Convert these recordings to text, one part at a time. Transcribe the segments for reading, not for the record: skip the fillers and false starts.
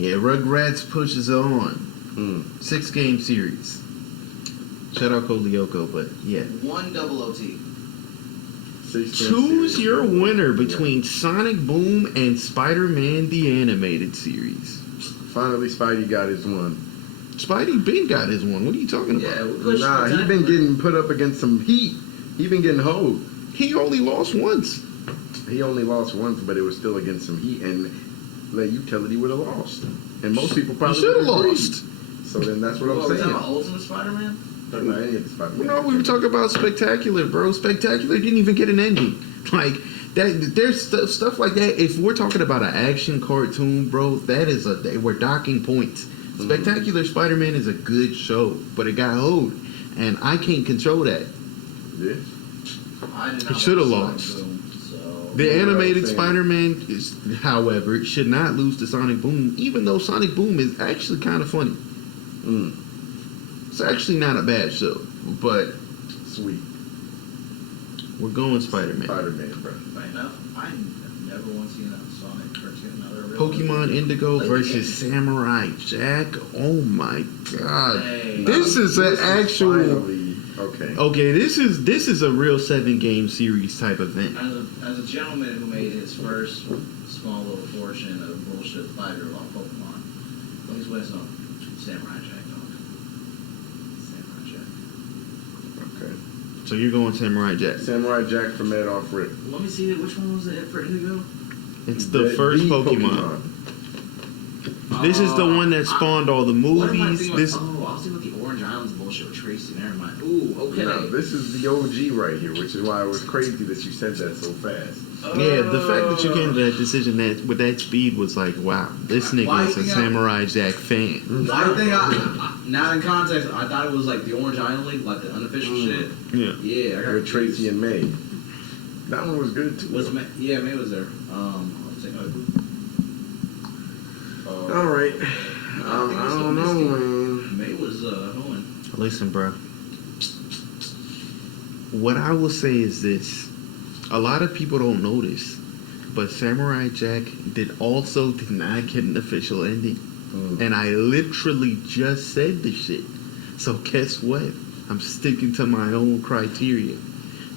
Yeah, Rugrats pushes on. 6-game series. Shout out Kolioko, but yeah. 1 double OT. Choose your winner between Sonic Boom and Spider-Man the Animated Series. Finally, Spidey got his one. Spidey been got his one. What are you talking about? Nah, he been getting put up against some heat. He been getting hoed. He only lost once. He only lost once, but it was still against some heat. And let you tell it, he would have lost. And most people probably should have would agree. lost. So then that's what I'm We're saying. talking about Ultimate Spider-Man? Talking about any of the Spider-Man. No, we were talking about Spectacular, bro. Spectacular didn't even get an ending. Like that, there's stuff like that. If we're talking about an action cartoon, bro, that is we're docking points. Spectacular Spider-Man is a good show, but it got hoed, and I can't control that. Yeah. I did not It should have watch lost. Sonic Boom, so. The animated Spider-Man, however, should not lose to Sonic Boom, even though Sonic Boom is actually kind of funny. It's actually not a bad show, but Sweet. we're going Spider-Man. Spider-Man, bro. Right enough, I never once seen a Sonic cartoon. Pokemon Indigo Like versus Samurai Jack. Oh my god. Hey. This is an actual... Finally, okay. Okay, this is a real 7-game series type event. As a gentleman who made his first small little fortune of bullshit fighter about Pokemon, please win some Samurai Jack, dog. Samurai Jack. Okay. So you're going Samurai Jack. Samurai Jack from Ed Off Rip. Let me see, which one was it for Indigo? It's the first Pokemon. This is the one that spawned all the What am I movies. thinking This about? Oh, I was thinking about the Orange Islands bullshit with Tracy. Never mind. Ooh, okay. No, this is the OG right here, which is why it was crazy that you said that so fast. Yeah, the fact that you came to that decision that with that speed was like, wow, this nigga is a Samurai Jack fan. Why do you think not in context, I thought it was like the Orange Island League, like the unofficial shit. Yeah. Yeah, I got With Tracy and May. That one was good too. May was there. I'll take note. All right. I don't know, man. May was going. Listen, bro. What I will say is this. A lot of people don't know this, but Samurai Jack did not get an official ending. And I literally just said this shit. So guess what? I'm sticking to my own criteria.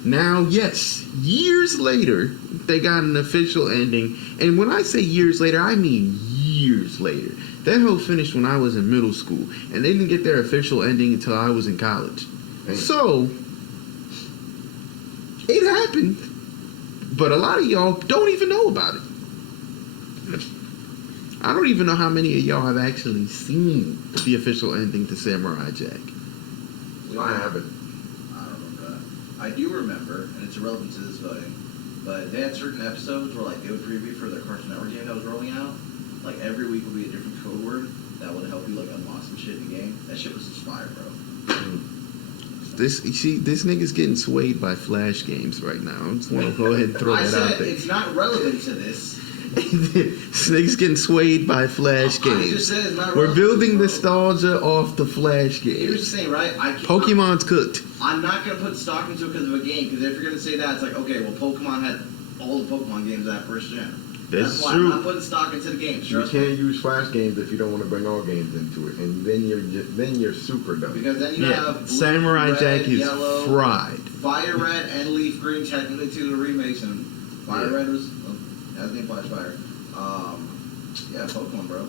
Now, yes, years later, they got an official ending. And when I say years later, I mean years later. That whole finished when I was in middle school. And they didn't get their official ending until I was in college. So, it happened. But a lot of y'all don't even know about it. I don't even know how many of y'all have actually seen the official ending to Samurai Jack. I haven't. I don't remember that. I do remember, and it's irrelevant to this voting, but they had certain episodes where like they would preview for the Cartoon Network game that was rolling out. Like every week would be a different code word that would help you like unlock some shit in the game. That shit was just fire, bro. This nigga's getting swayed by Flash games right now. I just want to go ahead and throw that out there. It's not relevant to this. This nigga's getting swayed by Flash games. I just said it's not We're relevant building to this, nostalgia off the Flash Here's the games. thing, right? Pokemon's cooked. I'm not going to put stock into it because of a game, because if you're going to say that, it's like, okay, well, Pokemon had all the Pokemon games that first gen. That's why true. I'm not putting stock into the games. You can't use Flash games if you don't want to bring all games into it, and then you're super dumb. Because then you have Blue, Samurai Red, Jack is Yellow, fried. Fire Red and Leaf Green, technically two of the remakes, and Fire Red was as name Flash Fire. Yeah, Pokemon, bro.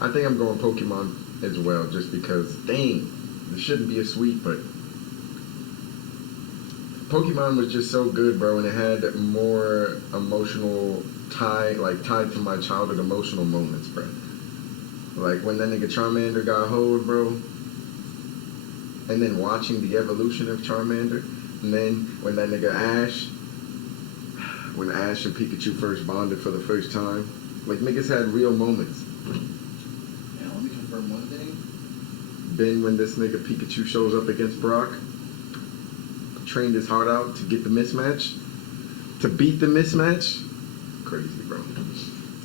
I think I'm going Pokemon as well, just because, dang, it shouldn't be a sweep, but Pokemon was just so good, bro, and it had more emotional tied to my childhood emotional moments, bro. Like when that nigga Charmander got hold, bro, and then watching the evolution of Charmander, and then when that nigga when Ash and Pikachu first bonded for the first time, like niggas had real moments. Yeah, let me confirm one thing. Then when this nigga Pikachu shows up against Brock, trained his heart out to get the mismatch, to beat the mismatch. Crazy, bro.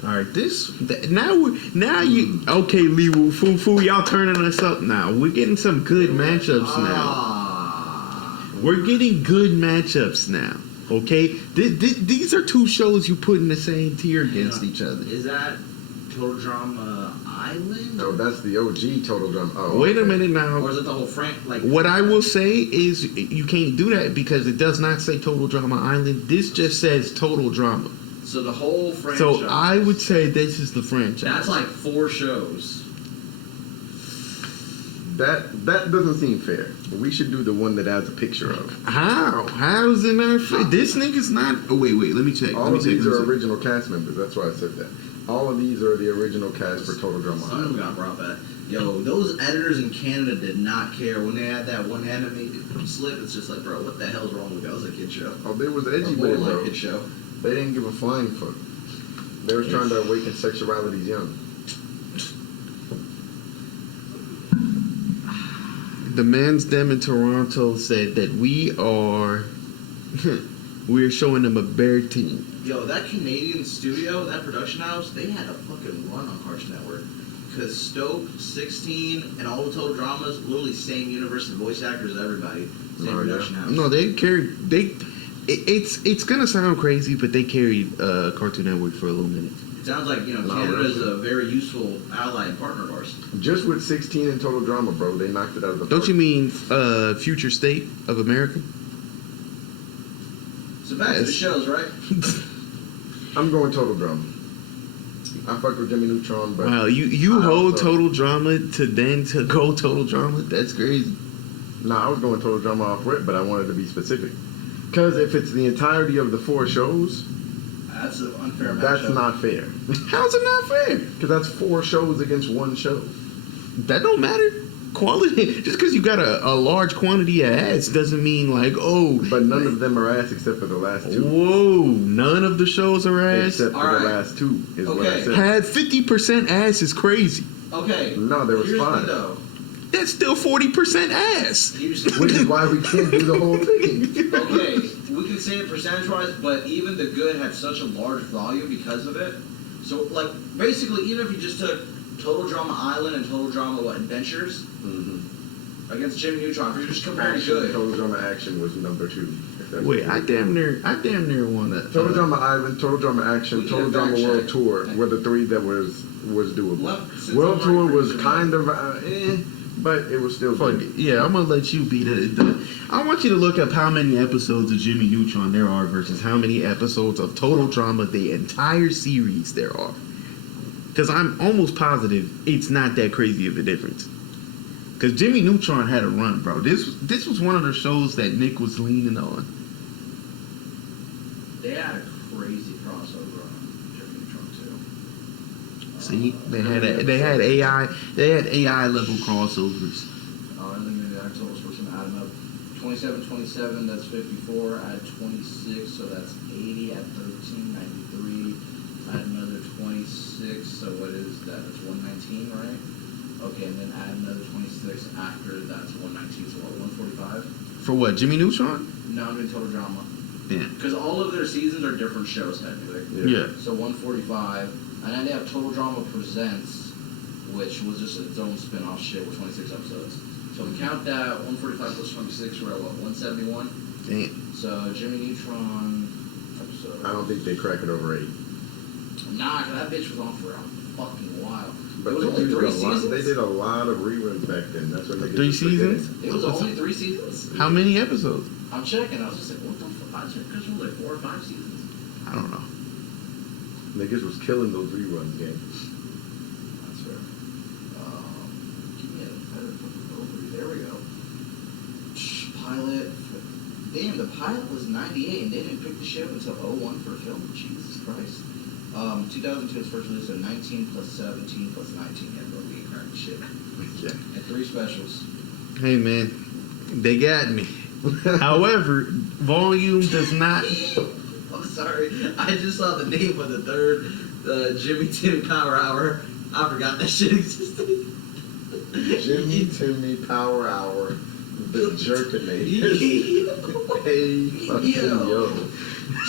All right, okay, Leewufufu, y'all turning us up now. We're getting some good matchups now. We're getting good matchups now. Okay, these are two shows you put in the same tier against each other. Is that Total Drama Island? No, that's the OG Total Drama. Oh, Wait a okay. minute now. Or is it the whole like? What I will say is you can't do that because it does not say Total Drama Island. This just says Total Drama. So the whole franchise. So I would say this is the franchise. That's like 4 shows. That doesn't seem fair. We should do the one that has a picture of. How? How is it not fair? This nigga's not. Oh wait, let me check. All of these are original cast members. That's why I said that. All of these are the original cast for Total Drama Some of Island. them got brought back. Yo, those editors in Canada did not care when they had that one animated slip. It's just like, bro, what the hell's wrong with you? That was a kid show. Oh, they was edgy Or with it, more bro. like kid show. They didn't give a flying fuck. They was trying to awaken sexualities young. The Men's Dem in Toronto said that we're showing them a bear team. Yo, that Canadian studio, that production house, they had a fucking run on Cartoon Network. Because Stoke, 16, and all the Total Dramas, literally same universe and voice actors, everybody. Same production house. No, they carried. It's gonna sound crazy, but they carried Cartoon Network for a little minute. It sounds like, Canada is a very useful ally and partner of ours. Just with 16 and Total Drama, bro, they knocked it out of the Don't park. you mean Future State of America? So back to the shows, right? I'm going Total Drama. I fuck with Jimmy Neutron, but Wow, you I hold also- Total Drama to go Total Drama? That's crazy. Nah, I was going Total Drama off rip, but I wanted to be specific. Because if it's the entirety of the 4 shows, That's an unfair matchup. that's not fair. How's it not fair? Because that's 4 shows against 1 show. That don't matter. Quality, just because you got a large quantity of ads doesn't mean like, oh. But none of them are ass except for the last 2. Whoa, none of the shows are ass. Except for Alright. the last 2 is what I Okay. said. Had 50% ass is crazy. Okay. No, there was Here's 5. the though. That's still 40% ass. Which is why we can't do the whole thing. Okay, we can say it percentage-wise, but even the good had such a large volume because of it. So, like, basically, even if you just took Total Drama Island and Total Drama Adventures against Jimmy Neutron, if you're just comparing good. Total Drama Action was number 2. if that's Wait, what I you- damn near wanna. Total Drama Island, Total Drama Action, We can Total Drama fact World check. Tour were the 3 that was doable. Well, since World I'm Tour already was pretty kind of but it was still Fuck good. it. Yeah, I'm gonna let you beat it. I want you to look up how many episodes of Jimmy Neutron there are versus how many episodes of Total Drama the entire series there are. Because I'm almost positive it's not that crazy of a difference. Because Jimmy Neutron had a run, bro. This was one of the shows that Nick was leaning on. They had a crazy crossover on Jimmy Neutron too. See, they had AI level crossovers. And then the total sports and add them up. 27, that's 54. Add 26, so that's 80. Add 13, 93. Add another 26, so what is that? That's 119, right? Okay, and then add another 26 after that's 119, so what, 145? For what, Jimmy Neutron? No, I'm doing Total Drama. Yeah. Because all of their seasons are different shows, technically. Yeah. So 145, and then they have Total Drama Presents, which was just its own spin-off shit with 26 episodes. So we count that 145 plus 26, we're at what, 171? Damn. So Jimmy Neutron episode. I don't think they crack it over 8. Nah, 'cause that bitch was on for a fucking while. But It was they only did 3 a lot- seasons. They did a lot of reruns back then. That's what they 3 seasons? It was only 3 seasons. How many episodes? I'm checking. I was just like, what the fuck? I was like 4 or 5 seasons. I don't know. Niggas was killing those reruns, gang. That's fair. Give me a better fucking overview. There we go. Pilot. Damn, the pilot was 98 and they didn't pick the shit up until 01 for film. Jesus Christ. 2002 is first release, so 19 plus 17 plus 19. Yeah, bro, we ain't cracked the shit. Yeah. And 3 specials. Hey man, they got me. However, volume does not. I'm sorry. I just saw the name of the third Jimmy Timmy Power Hour. I forgot that shit existed. Jimmy Timmy Power Hour, the Jerkinators. Hey, fucking yo.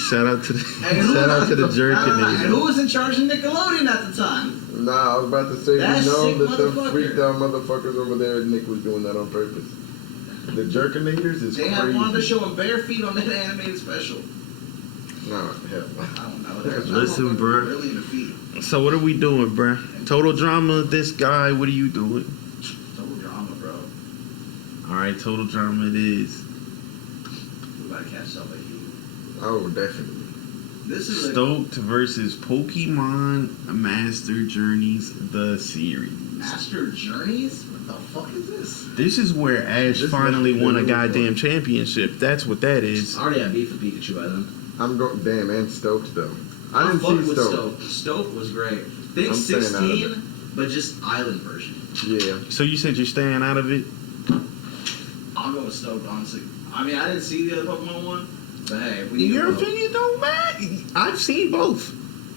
Shout out to the And who- shout out to the And who jerkin. was in charge of Nickelodeon at the time? Nah, I was about to say, That you know sick that them motherfucker. freaked out motherfuckers over there, Nick was doing that on purpose. The Jerkinators is They crazy. had wanted to show him bare feet on that animated special. No, hell. I don't know. Listen, bruh. Really in the feet. So what are we doing, bruh? Total drama. This guy. What are you doing? Total drama, bro. All right, total drama it is. We gotta catch somebody. Oh, definitely. This is Stoked versus Pokemon Master Journeys, the series. Master Journeys? What the fuck is this? This is where Ash This finally must be won a the new goddamn one. championship. That's what that is. I already had beef with Pikachu by then. I'm going. Damn, and Stoked though. I didn't fucked see with Stoked. Stoke was great. Think I'm staying out of 16, but just island version. Yeah. So you said you're staying out of it? I'll go with Stoked, honestly. I mean, I didn't see the other Pokemon one, but hey, we need Your to vote. opinion don't matter. I've seen both.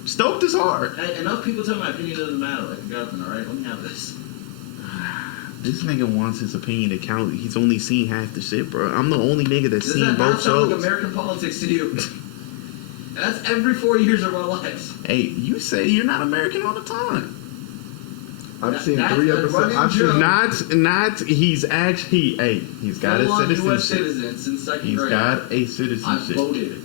Stoked is hard. Hey, enough people tell my opinion doesn't matter. Like a girlfriend, alright? Let me have this. This nigga wants his opinion to count. He's only seen half the shit, bro. I'm the only nigga that's Does seen that both not sound like shows. American politics to you? That's every 4 years of our lives. Hey, you say you're not American all the time. I've seen That's 3 a episodes. running I've joke. seen. Not. He's actually. Hey, he's got a Full-on U.S. citizenship. citizen since second He's grade. got a I citizenship. voted.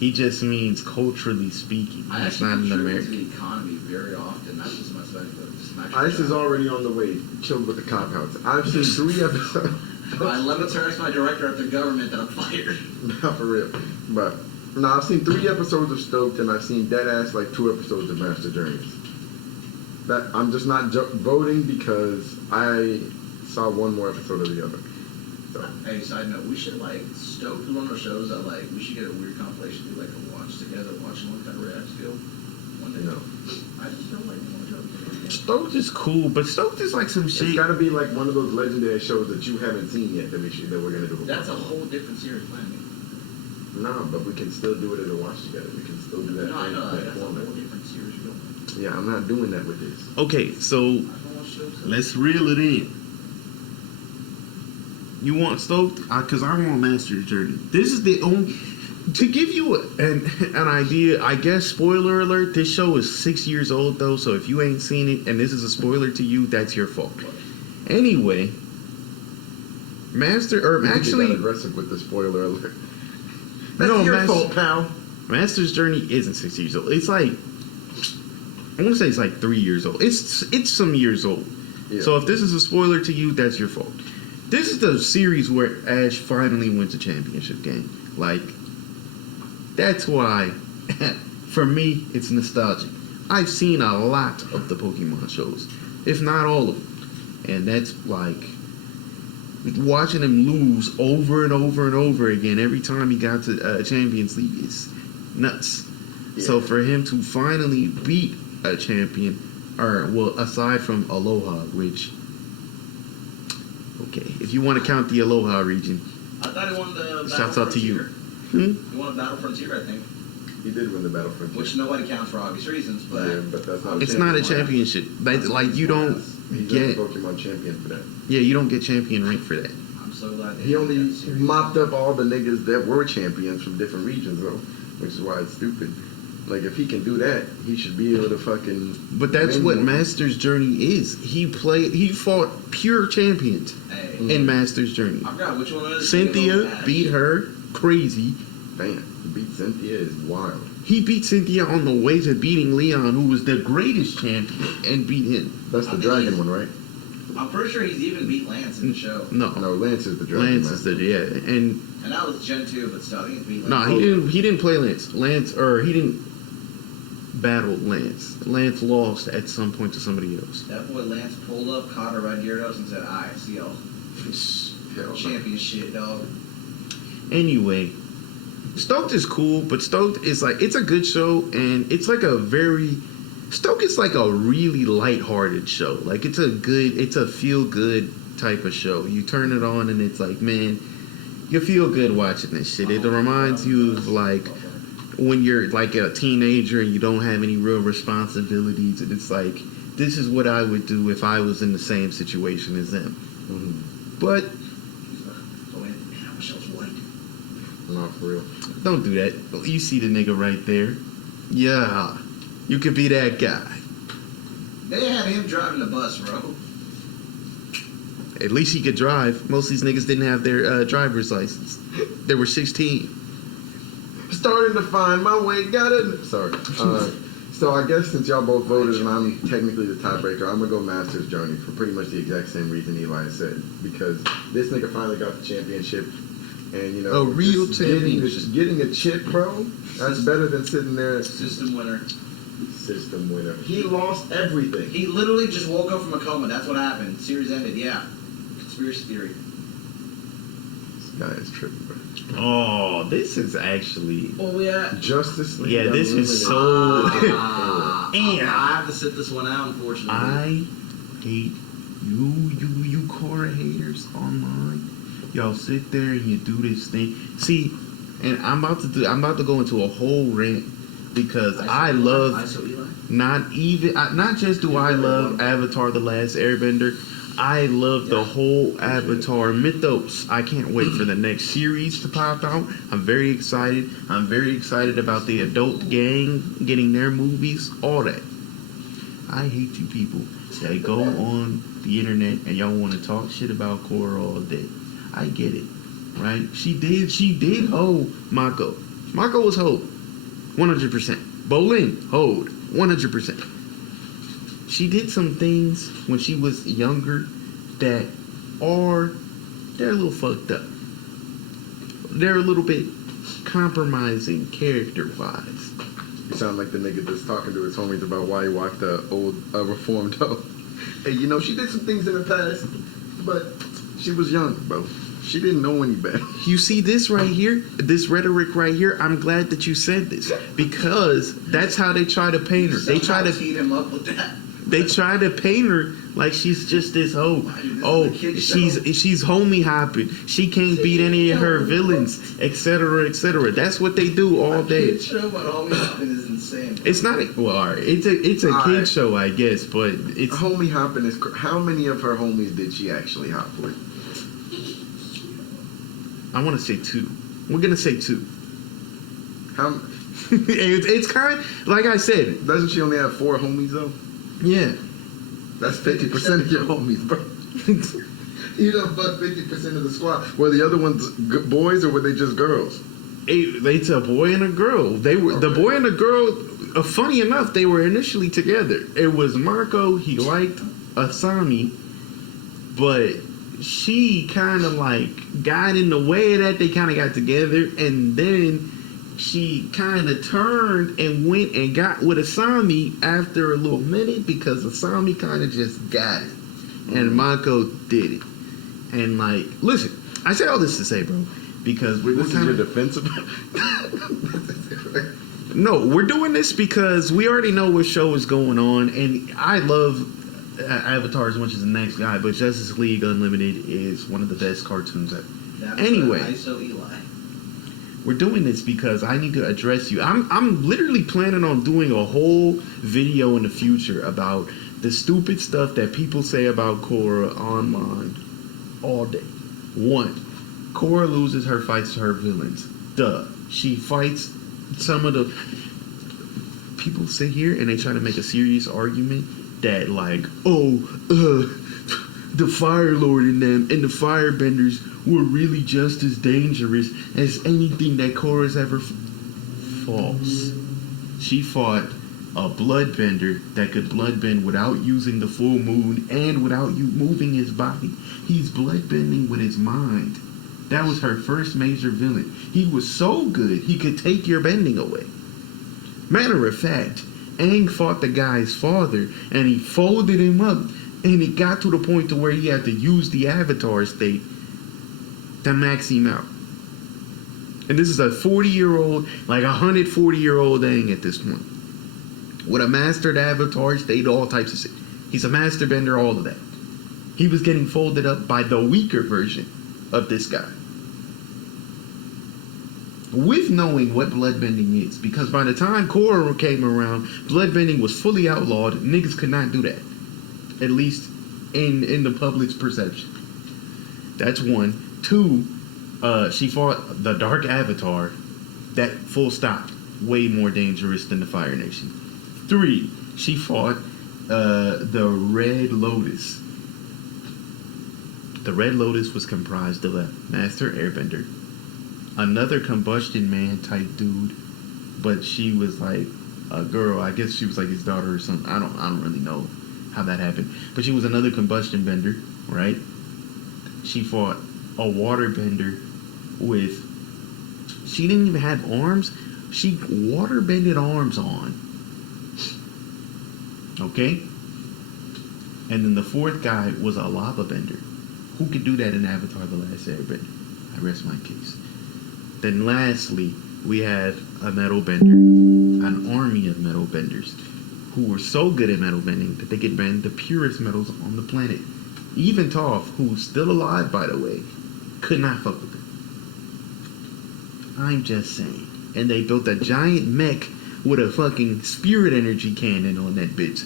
He just means culturally speaking. I He's actually not an contribute to American. the economy very often, not just my spending, but just my Ice is already on the way. Chilled with the cop outs. I've seen 3 episodes. Let me text my director at the government that I'm fired. Not for real. But no, I've seen 3 episodes of Stoked, and I've seen dead ass like 2 episodes of Master Journeys. That I'm just not voting because I saw 1 more episode of the other. So, Hey, side note, we should like Stoked is one of those shows that like we should get a weird compilation, do like a watch together, watching one kind of react feel. One day. no. I just don't like one show. Stoked is cool, but Stoked is like some It's shit. got to be like one of those legendary shows that you haven't seen yet that we're gonna do. That's a whole different series planning. No, but we can still do it as a watch together. We can still do that. No, I know that that's a format. whole different series going. Yeah, I'm not doing that with this. Okay, so I don't watch shows. let's reel it in. You want Stoked? Because I want Master Journey. This is the only. To give you an idea, I guess, spoiler alert, this show is 6 years old, though, so if you ain't seen it and this is a spoiler to you, that's your fault. Anyway, You actually, got aggressive with the spoiler alert. That's No, your Mas- fault, pal. Master's Journey isn't 6 years old. It's like, I want to say it's like 3 years old. It's some years old. Yeah. So if this is a spoiler to you, that's your fault. This is the series where Ash finally wins a championship game. Like, that's why, for me, it's nostalgic. I've seen a lot of the Pokemon shows, if not all of them. And that's like, watching him lose over and over and over again every time he got to Champions League is nuts. Yeah. So for him to finally beat a champion, or well, aside from Aloha, which, okay, if you want to count the Aloha region, I thought he won the shouts out to you. Frontier. He won a Battle Frontier, I think, He did win the Battle Frontier. which nobody counts for obvious reasons, but Yeah, but that's not. It's not a championship. Like you don't He's get, a Pokemon champion for that. yeah, you don't get champion rank for that. I'm so glad they He only did that series. mopped up all the niggas that were champions from different regions, though, which is why it's stupid. Like, if he can do that, he should be able to fucking. But that's win what more. Master's Journey is. He fought pure champions Hey, in Master's Journey. I forgot which one it is. Cynthia beat her, crazy. Damn, to beat Cynthia is wild. He beat Cynthia on the way to beating Leon, who was the greatest champion, and beat him. That's the dragon one, right? I'm pretty sure he's even beat Lance in the show. No, No, Lance is the dragon. Lance is the and And that was Gen 2, but still, he beat Lance. no, he didn't play Lance. He didn't battle Lance. Lance lost at some point to somebody else. That boy Lance pulled up, caught a red Gyarados, and said, "Alright, see y'all. Hell no. Champion shit, dog." Anyway, Stoked is cool, but Stoked is like, it's a good show, and it's like a very, Stoked is like a really lighthearted show. Like, it's a feel-good type of show. You turn it on, and it's like, man, you feel good watching this shit. It reminds you of like when you're like a teenager and you don't have any real responsibilities, and it's like, this is what I would do if I was in the same situation as them. Mhm. But Oh, man, I wish I was white. Not for real. don't do that. You see the nigga right there. Yeah, you could be that guy. They had him driving the bus, bro. At least he could drive. Most of these niggas didn't have their driver's license. They were 16. starting to find my way. Got it. Sorry. So I guess since y'all both voted and I'm technically the tiebreaker, I'm gonna go Master's Journey for pretty much the exact same reason Eli said, because this nigga finally got the championship, and you know, A real just championship. getting a chip, bro. That's better than sitting there. System winner. System winner. He lost everything. He literally just woke up from a coma. That's what happened. Series ended. Yeah. Conspiracy theory. This guy is tripping, bro. Oh, this is actually. Well, we at. Justice League. Yeah, this is Unlimited. so. I have to sit this one out, unfortunately. I hate you Cora haters online. Y'all sit there and you do this thing. See, and I'm about to go into a whole rant because I love not just do I love Avatar: The Last Airbender. I love the whole Avatar mythos. I can't wait for the next series to pop out. I'm very excited. I'm very excited about the adult gang getting their movies, all that. I hate you people that go on the internet and y'all want to talk shit about Korra all day. I get it, right? She did hold Mako. Mako was hold, 100%. Bolin, hold, 100%. She did some things when she was younger that they're a little fucked up. They're a little bit compromising character-wise. You sound like the nigga that's talking to his homies about why he watched the old Reformed Doe. Hey, you know, she did some things in the past, but she was young, bro. She didn't know any better. You see this right here, this rhetoric right here. I'm glad that you said this because that's how they try to paint her. They try to teed him up with that. They try to paint her like she's just this hoe. Oh, she's homie hopping. She can't beat any of her villains, etc., etc. That's what they do all day. Kid show about homie hopping is insane. It's not. Well, all right. It's a kid show, I guess, but it's Homie hopping is. How many of her homies did she actually hop with? I want to say 2. We're gonna say 2. How? It's kind of, like I said. Doesn't she only have 4 homies though? Yeah. That's 50% of your homies, bro. You done fucked 50% of the squad. Were the other ones boys or were they just girls? It's a boy and a girl. They were the boy and the girl. Funny enough, they were initially together. It was Marco. He liked Asami, but she kind of like got in the way that they kind of got together, and then she kind of turned and went and got with Asami after a little minute because Asami kind of just got it, and Mako did it. And like, listen, I say all this to say, bro, because we're This is kind your of defensive. no, we're doing this because we already know what show is going on, and I love Avatar as much as the next guy, but Justice League Unlimited is one of the best cartoons ever. Anyway. ISO Eli. We're doing this because I need to address you. I'm literally planning on doing a whole video in the future about the stupid stuff that people say about Korra online all day. 1, Korra loses her fights to her villains. Duh. She fights some of the people sit here and they try to make a serious argument that like, the Fire Lord in them and the Firebenders were really just as dangerous as anything that Korra's ever false. She fought a bloodbender that could bloodbend without using the full moon and without you moving his body. He's bloodbending with his mind. That was her first major villain. He was so good he could take your bending away. Matter of fact, Aang fought the guy's father and he folded him up, and it got to the point to where he had to use the Avatar state to max him out. And this is a 40-year-old, like 140-year-old Aang at this point, with a mastered Avatar state, all types of shit. He's a master bender, all of that. He was getting folded up by the weaker version of this guy. With knowing what bloodbending is, because by the time Korra came around, bloodbending was fully outlawed. Niggas could not do that, at least in the public's perception. That's 1. 2, she fought the Dark Avatar. That full stop, way more dangerous than the Fire Nation. 3, she fought the Red Lotus. The Red Lotus was comprised of a Master Airbender, another combustion man type dude, but she was like a girl. I guess she was like his daughter or something. I don't really know how that happened. But she was another combustion bender, right? She fought a water bender with. She didn't even have arms. She water bended arms on. Okay? And then the fourth guy was a lava bender. Who could do that in Avatar The Last Airbender? I rest my case. Then lastly, we had a metal bender. An army of metal benders who were so good at metal bending that they could bend the purest metals on the planet. Even Toph, who's still alive by the way, could not fuck with them. I'm just saying. And they built a giant mech with a fucking spirit energy cannon on that bitch.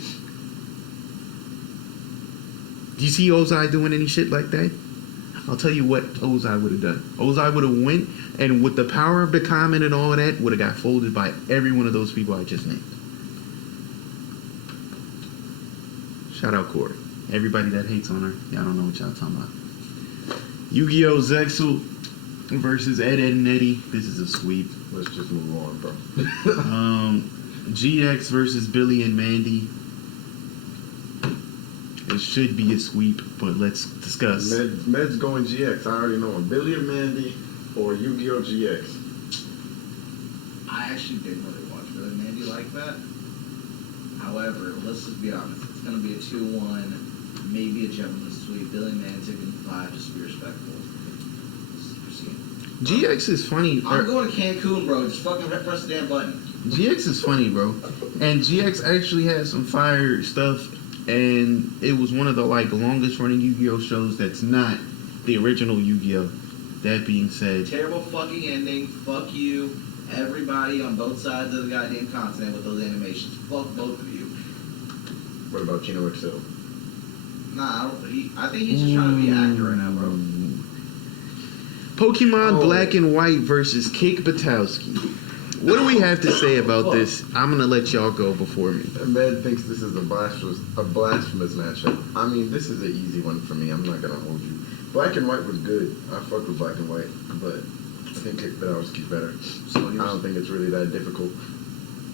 Do you see Ozai doing any shit like that? I'll tell you what Ozai would have done. Ozai would have went, and with the power of the comet and all of that, would have got folded by every one of those people I just named. Shout out Corey. Everybody that hates on her, y'all don't know what y'all talking about. Yu-Gi-Oh! Zexal versus Ed, Ed, and Eddie. This is a sweep. Let's just move on, bro. GX versus Billy and Mandy. It should be a sweep, but let's discuss. Med's going GX. I already know him. Billy and Mandy or Yu-Gi-Oh! GX. I actually didn't really watch Billy and Mandy like that. However, let's just be honest. It's going to be a 2-1, maybe a gentleman's sweep. Billy and Mandy taking 5, just to be respectful. GX is funny. I'm going to Cancun, bro. Just fucking press the damn button. GX is funny, bro. And GX actually has some fire stuff, and it was one of the like longest running Yu-Gi-Oh! Shows that's not the original Yu-Gi-Oh! That being said, Terrible fucking ending. Fuck you. Everybody on both sides of the goddamn continent with those animations. Fuck both of you. What about Chino XL? Nah, I think he's just trying to be an actor right now, bro. Pokemon Black and White versus Kick Batowski. What do we have to say about this? I'm gonna let y'all go before me. Med thinks this is a blasphemous matchup. I mean, this is an easy one for me. I'm not gonna hold you. Black and White was good. I fuck with Black and White, but I think Kick Batowski better. So I don't think it's really that difficult.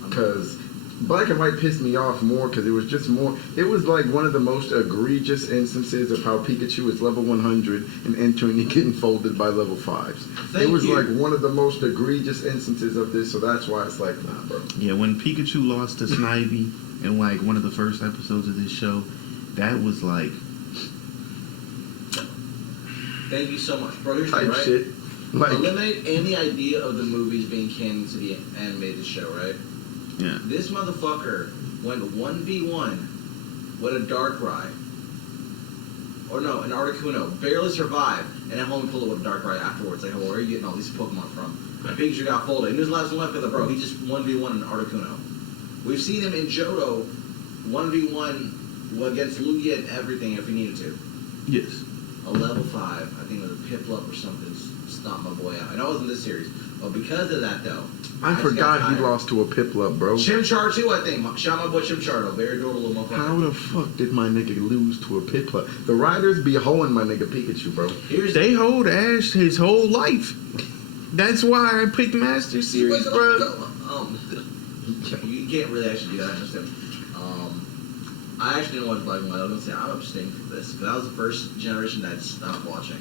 Because Black and White pissed me off more because it was just more. It was like one of the most egregious instances of how Pikachu is level 100 and entering and getting folded by level 5s. It was like one of the most egregious instances of this, so that's why it's like, nah, bro. Yeah, when Pikachu lost to Snivy in like one of the first episodes of this show, that was like. Thank you so much, bro. Here's the thing, Type right? shit. Like, Eliminate any idea of the movies being canon to the animated show, right? Yeah. This motherfucker went 1v1 with a Darkrai. Or no, an Articuno. Barely survived. And at home pulled it with a Darkrai afterwards. Like, where are you getting all these Pokemon from? Pikachu got folded. And his last one left with a bro. He just 1v1 an Articuno. We've seen him in Johto 1v1 against Lugia and everything if he needed to. Yes. A level 5, I think it was a Piplup or something, stomped my boy out. I know it was in this series. But because of that, though, I forgot he lost to a Piplup, bro. Chimchar too, I think. Shout out my boy Chimchar, though. Very adorable little motherfucker. How the fuck did my nigga lose to a Piplup? The Riders be hoeing my nigga Pikachu, bro. They hold Ash his whole life. That's why I picked Master Series, bro. You can't really actually do that. I understand. I actually didn't watch Black and White. I was gonna say I'm abstaining from this because that was the first generation that I stopped watching.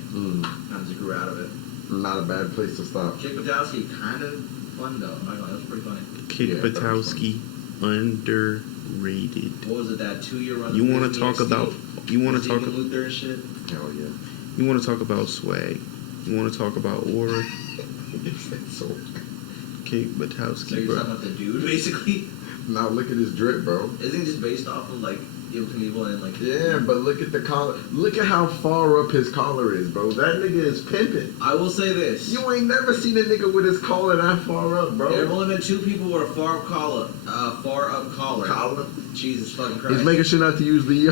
Kind of grew out of it. Not a bad place to stop. Kick Batowski, kind of fun though. I'm not gonna lie, that was pretty funny. Kick Batowski, underrated. What was it? That 2-year run. You want to talk about? You want to talk? Luther and shit. Hell yeah. You want to talk about swag? You want to talk about aura? So, Kick So Batowski, you're bro. talking about the dude, basically? now look at his drip, bro. Isn't it just based off of like Evil Knievel and like? Yeah, but look at the collar. Look at how far up his collar is, bro. That nigga is pimping. I will say this. You ain't never seen a nigga with his collar that far up, bro. There have only been 2 people with a far up collar. Collar. Jesus fucking Christ. He's making sure not to use the.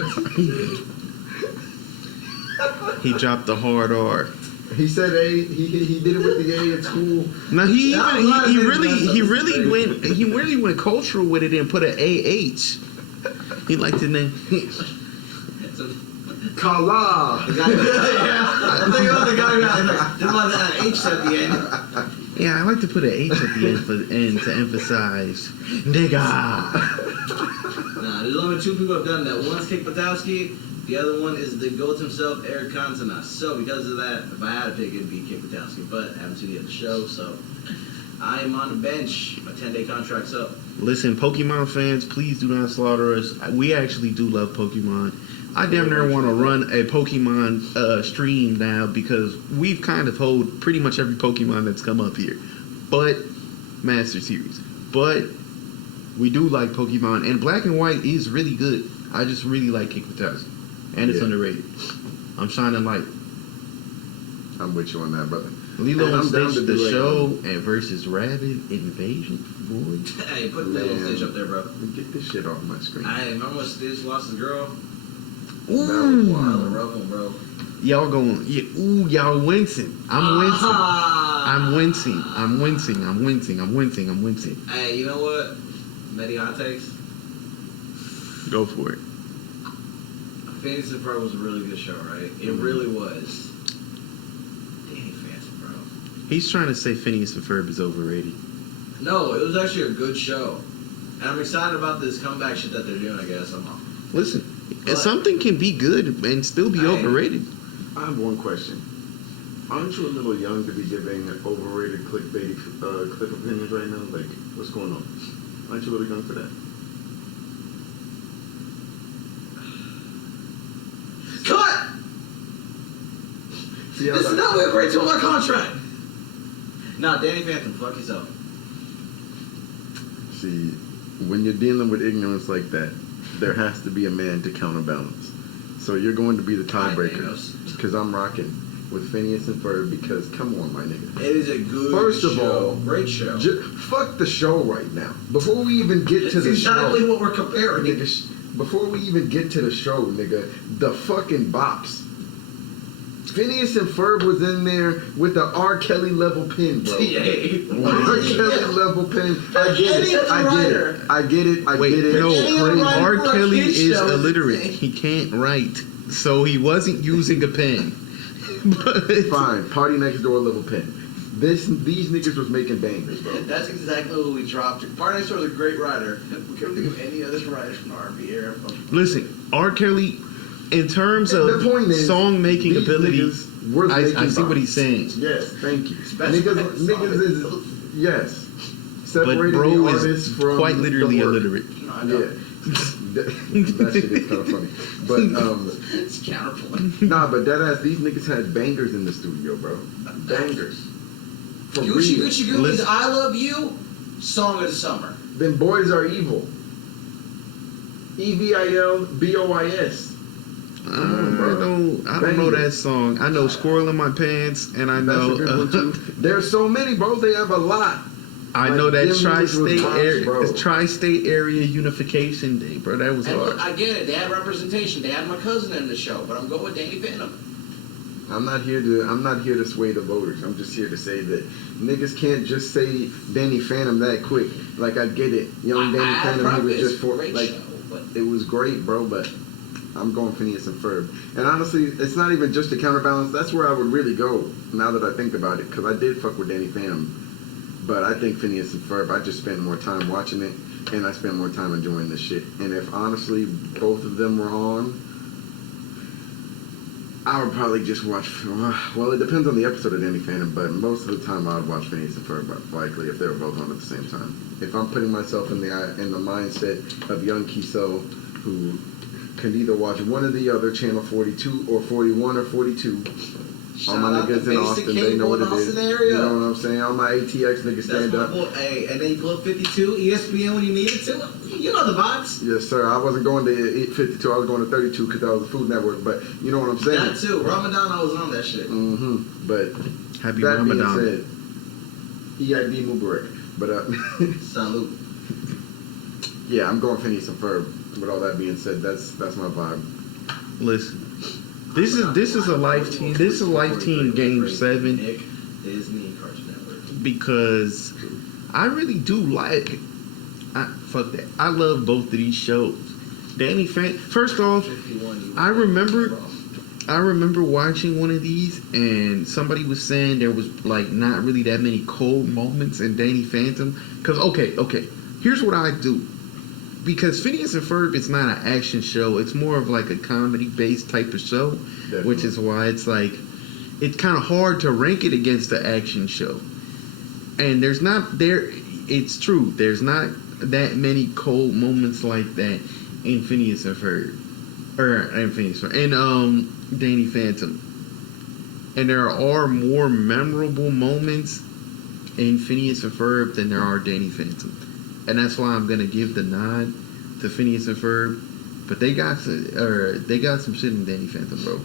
He dropped the hard R. He said A. He did it with the A at school. Now he Crazy. really went cultural with it and put an AH. He liked the name. Kala. The guy, yeah. I'm thinking about the guy who had an H at the end. Yeah, I like to put an H at the end to emphasize, nigga. Nah, there's only two people who have done that. One's Kick Patowski, the other one is the GOAT himself, Eric Cantona. So because of that, if I had to pick, it'd be Kick Patowski. But I haven't seen the other show, so I am on the bench. My 10-day contract's up. Listen, Pokemon fans, please do not slaughter us. We actually do love Pokemon. I damn near want to run a Pokemon stream now because we've kind of hold pretty much every Pokemon that's come up here. But, Master Series. But, we do like Pokemon. And Black and White is really good. I just really like Kick Patowski. And it's underrated. I'm shining light. I'm with you on that, brother. Lilo and down Stitch, to the do show, and versus Rabid Invasion. Boy. Hey, put Lilo and Stitch up there, bro. Get this shit off my screen. Hey, remember when Stitch lost his girl? That was That was a wild. rough one, bro. Y'all going, yeah, ooh, y'all wincing. I'm wincing. I'm wincing. I'm wincing. I'm wincing. I'm wincing. I'm wincing. Hey, you know what? Many hot takes. Go for it. Phineas and Ferb was a really good show, right? It really was. Danny Phantom, bro. He's trying to say Phineas and Ferb is overrated. No, it was actually a good show. And I'm excited about this comeback shit that they're doing, I guess. Listen, But- something can be good and still be Hey. overrated. I have one question. Aren't you a little young to be giving overrated clickbait clip opinions right now? Like, what's going on? Aren't you a little young for that? Cut! See how This is that- not what we agreed to in my contract! Nah, Danny Phantom, fuck yourself. See, when you're dealing with ignorance like that, there has to be a man to counterbalance. So you're going to be the tiebreaker. Thanos. Because I'm rocking with Phineas and Ferb because, come on, my nigga. It is a good First of show. all, Great show. Fuck the show right now. Before we even get to It's the exactly show. what we're comparing. Nigga, before we even get to the show, nigga, the fucking bops. Phineas and Ferb was in there with the R. Kelly level pin, bro. Yay. R. Kelly level pin. I get Any it. other I get writer. it. I get it. I Wait, get it. no, Any other writer R. for a Kelly kid's is show is illiterate. insane. He can't write, so he wasn't using a pen. But Fine. Party Next Door level pin. These niggas was making bangers, bro. That's exactly what we dropped. Party Next Door is a great writer. We couldn't think of any other writer from the R&B era. listen, R. Kelly, in terms of The point is, song making these ability, niggas were making I see what he's bops. saying. Yes, thank you. Especially Niggas, when the niggas song is yes. But Separating bro the artist is from quite literally the work. illiterate. No, I know. Yeah, that shit is kind of funny. But It's counterpoint. nah, but that ass, these niggas had bangers in the studio, bro. Bangers. For Gucci real. Gucci Goonies, Listen. I Love You, Song of the Summer. Then Boys Are Evil. EVILBOIS. I don't know Bangers. that song. I know Squirrel in My Pants, and I That's know a good one too. There's so many, bro. They have a lot. I Like, know that them niggas was bops, bro. tri-state area unification day, bro. That was And look, hard. I get it. They had representation. They had my cousin in the show, but I'm going with Danny Phantom. I'm not here to sway the voters. I'm just here to say that niggas can't just say Danny Phantom that quick. Like, I get it. Young Danny I Phantom, he probably was it's just a for great like show, but it was great, bro, but I'm going Phineas and Ferb. And honestly, it's not even just a counterbalance. That's where I would really go now that I think about it, because I did fuck with Danny Phantom. But I think Phineas and Ferb, I just spent more time watching it, and I spent more time enjoying this shit. And if honestly both of them were on, I would probably just watch. Well, it depends on the episode of Danny Phantom, but most of the time I would watch Phineas and Ferb likely if they were both on at the same time. If I'm putting myself in the mindset of young Kiso, who can either watch one or the other, channel 42 or 41 or 42. All my Shout out niggas to in Basic Austin, they Cable know what in it is. Austin area. You know what I'm saying? All my ATX niggas That's stand my up. boy. Hey, and then you pull up 52, ESPN when you need it to. You know the vibes. Yes, sir. I wasn't going to 52. I was going to 32 because that was the Food Network. But you know what I'm saying? That too. Ramadan, I was on that shit. Mm-hmm. But Happy that Ramadan. being said, EID Mubarak. But Salute. yeah, I'm going Phineas and Ferb. With all that being said, that's my vibe. Listen, this is a life team. This is a life team game 7 Nick, Disney, Cartoon Network. because I really do like. Fuck that. I love both of these shows, Danny first off, 51. I remember watching one of these, and somebody was saying there was like not really that many cold moments in Danny Phantom. Cause okay, here's what I do. Because Phineas and Ferb is not an action show; it's more of like a comedy-based type of show, Definitely. which is why it's like it's kind of hard to rank it against the action show. And there's not there. It's true. There's not that many cold moments like that in Phineas and Ferb, or in Phineas and Danny Phantom. And there are more memorable moments in Phineas and Ferb than there are Danny Phantom. And that's why I'm gonna give the nod to Phineas and Ferb. But they got some shit in Danny Phantom, bro.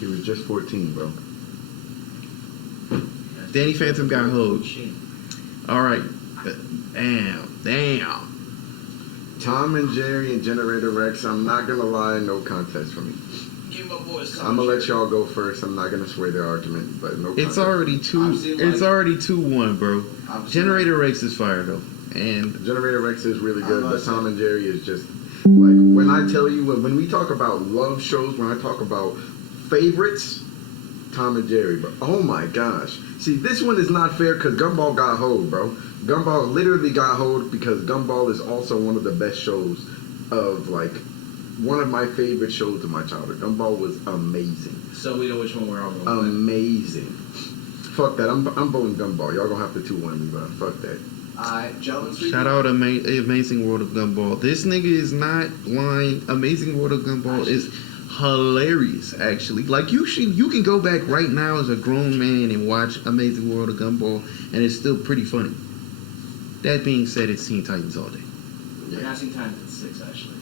He was just 14, bro. Danny Phantom got hoed. All right, damn. Tom and Jerry and Generator Rex, I'm not gonna lie, no contest for me. Give my boys I'm gonna let y'all go first. I'm not gonna sway their argument, but no contest. It's already two. It's already 2-1, bro. Generator Rex is fire though, and Generator Rex is really good, but Tom and Jerry is just like, when I tell you, when we talk about love shows, when I talk about favorites, Tom and Jerry, bro. Oh my gosh. See, this one is not fair because Gumball got hoed, bro. Gumball literally got hoed because Gumball is also one of the best shows of, like, one of my favorite shows of my childhood. Gumball was amazing. So we know which one we're all going to Amazing. Fuck that. I'm voting Gumball. Y'all gonna have to 2-1 me, but fuck that. Gentlemen, shout out Amazing World of Gumball. This nigga is not lying. Amazing World of Gumball is hilarious, actually. Like, you can go back right now as a grown man and watch Amazing World of Gumball, and it's still pretty funny. That being said, it's Teen Titans all day. Yeah. Teen Titans at 6, actually.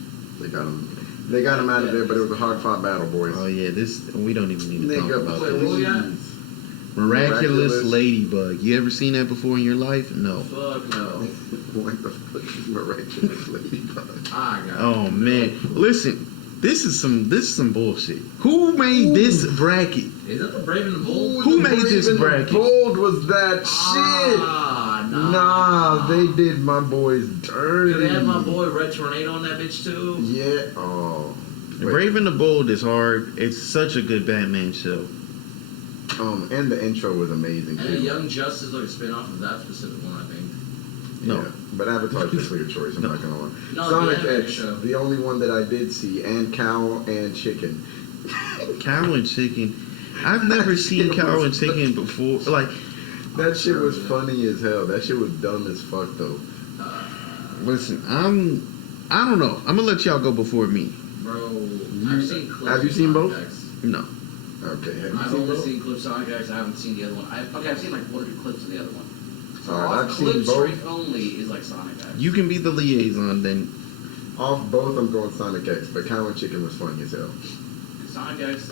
They got him out of there, but it was a hard fought battle, boys. Oh yeah, we don't even need to talk Nigga, about Wait, this. what we got? Miraculous Ladybug. You ever seen that before in your life? No. Fuck no. What the fuck is Miraculous Ladybug? I got Oh man, listen. This is some bullshit. Who made this bracket? Is that the Brave and the Bold? Who made this bracket? Bold was that shit. Nah, they did my boys dirty. They had my boy Red Tornado on that bitch too. Yeah. Oh. The Brave and the Bold is hard. It's such a good Batman show. And the intro was amazing And too. Young Justice like a spin-off of that specific one, I think. No. Yeah, but Avatar's a clear choice. I'm not gonna lie. No, Sonic the X, show. the only one that I did see, and Cow and Chicken. Cow and Chicken. I've never seen Cow and Chicken before. Like, That shit was funny as hell. That shit was dumb as fuck though. listen, I don't know. I'm gonna let y'all go before me. Bro, I've seen clips. Have you of seen Sonic both? X. No. Okay, have you I've seen only both? seen clips of Sonic X. I haven't seen the other one. I've seen like 1 or 2 clips of the other one. So Alright, off I've seen clip both. straight only is like Sonic X. You can be the liaison then. Off both, I'm going Sonic X, but Cow and Chicken was funny as hell. Sonic X,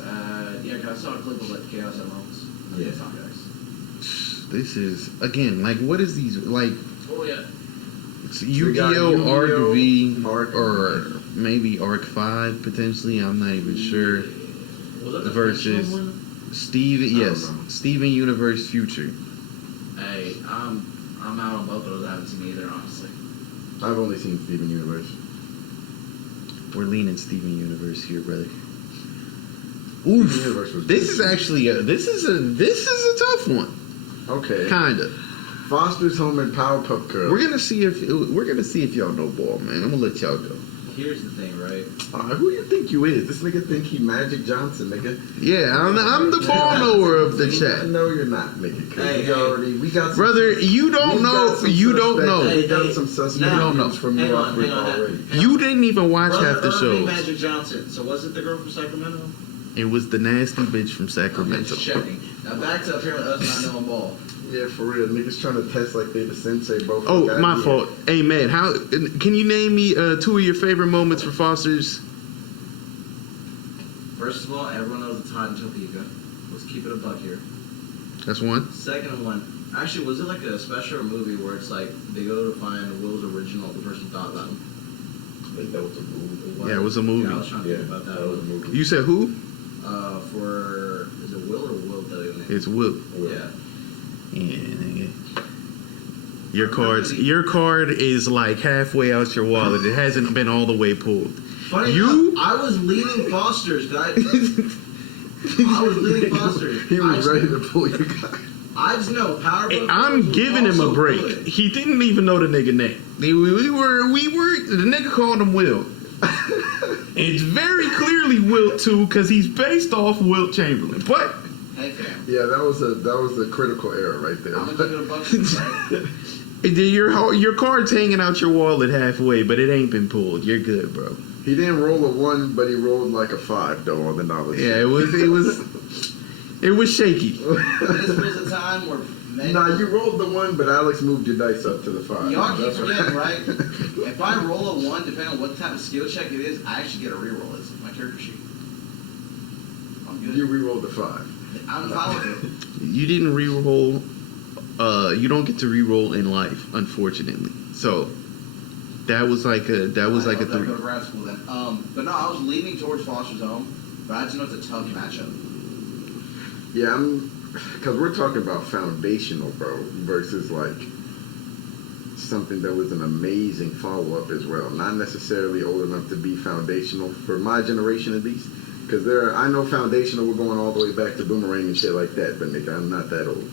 yeah, 'cause I saw a clip of like Chaos Emeralds. Yeah. Sonic X. This is again like, what is these like? Oh yeah. It's got Yu-Gi-Oh, Arc V, Arc, or maybe Arc 5 potentially. I'm not even sure. Was that the Versus first one? Steven, I don't yes, know. Steven Universe Future. Hey, I'm out on both of those. I haven't seen either, honestly. I've only seen Steven Universe. We're leaning Steven Universe here, brother. Steven Universe was This good. is actually this is a tough one, Okay. kinda. Foster's Home and Powerpuff Girls. We're gonna see if y'all know ball, man. I'm gonna let y'all go. Here's the thing, right? Who you think you is? This nigga think he Magic Johnson, nigga. Yeah, I'm the ball knower of the chat, No, you're not, nigga. 'Cause Hey, we got some, brother. You don't we know. got some You don't suspect- know. We got some suspect You don't know. from Hang you on, off hang on, already. hang You on. didn't even watch Brother half the Irving shows. Magic Johnson. So was it the girl from Sacramento? It was the nasty bitch from I'm Sacramento. just checking. Now back to apparently us not knowing ball. Yeah, for real. Niggas trying to test like they the sensei, bro. Oh, Fuck my outta fault. Hey, man, can you name me 2 of your favorite moments for Foster's? First of all, everyone knows it's hot in Topeka. Let's keep it a buck here. That's one. Second one, actually, was it like a special movie where it's like they go to find Will's original, the person thought about him? I think that was a movie. Yeah, it was a movie. Yeah, I was trying to Yeah, think about that was a that. movie. You said who? Is it Will or Will? That name? It's Will. Yeah. Yeah, nigga. Your card is like halfway out your wallet. It hasn't been all the way pulled. Funny enough, I was leading Foster's, guys. I was leading Foster's. He was ready to pull your card. I just know Powerpuff. I'm giving him a break. Good. He didn't even know the nigga name. We were. The nigga called him Wilt. It's very clearly Wilt too, because he's based off Wilt Chamberlain. But Hey, fam. Yeah, that was a critical error right there. I'm gonna give it a buck, right? your card's hanging out your wallet halfway, but it ain't been pulled. You're good, bro. He didn't roll a 1, but he rolled like a 5 though on the knowledge. Yeah, it was shaky. This was a time where men. Nah, you rolled the 1, but Alex moved your dice up to the 5. Y'all keep forgetting, right? If I roll a 1, depending on what type of skill check it is, I actually get a reroll. It's my character sheet. I'm good. You re-rolled the 5. I'm fine with it. You didn't re-roll. You don't get to re-roll in life, unfortunately. So that was like a 3. Go to grad school then. But no, I was leaning towards Foster's Home, but I just know it's a tough matchup. Yeah, because we're talking about foundational, bro, versus like something that was an amazing follow-up as well. Not necessarily old enough to be foundational for my generation at least. Because I know foundational, we're going all the way back to Boomerang and shit like that, but nigga, I'm not that old.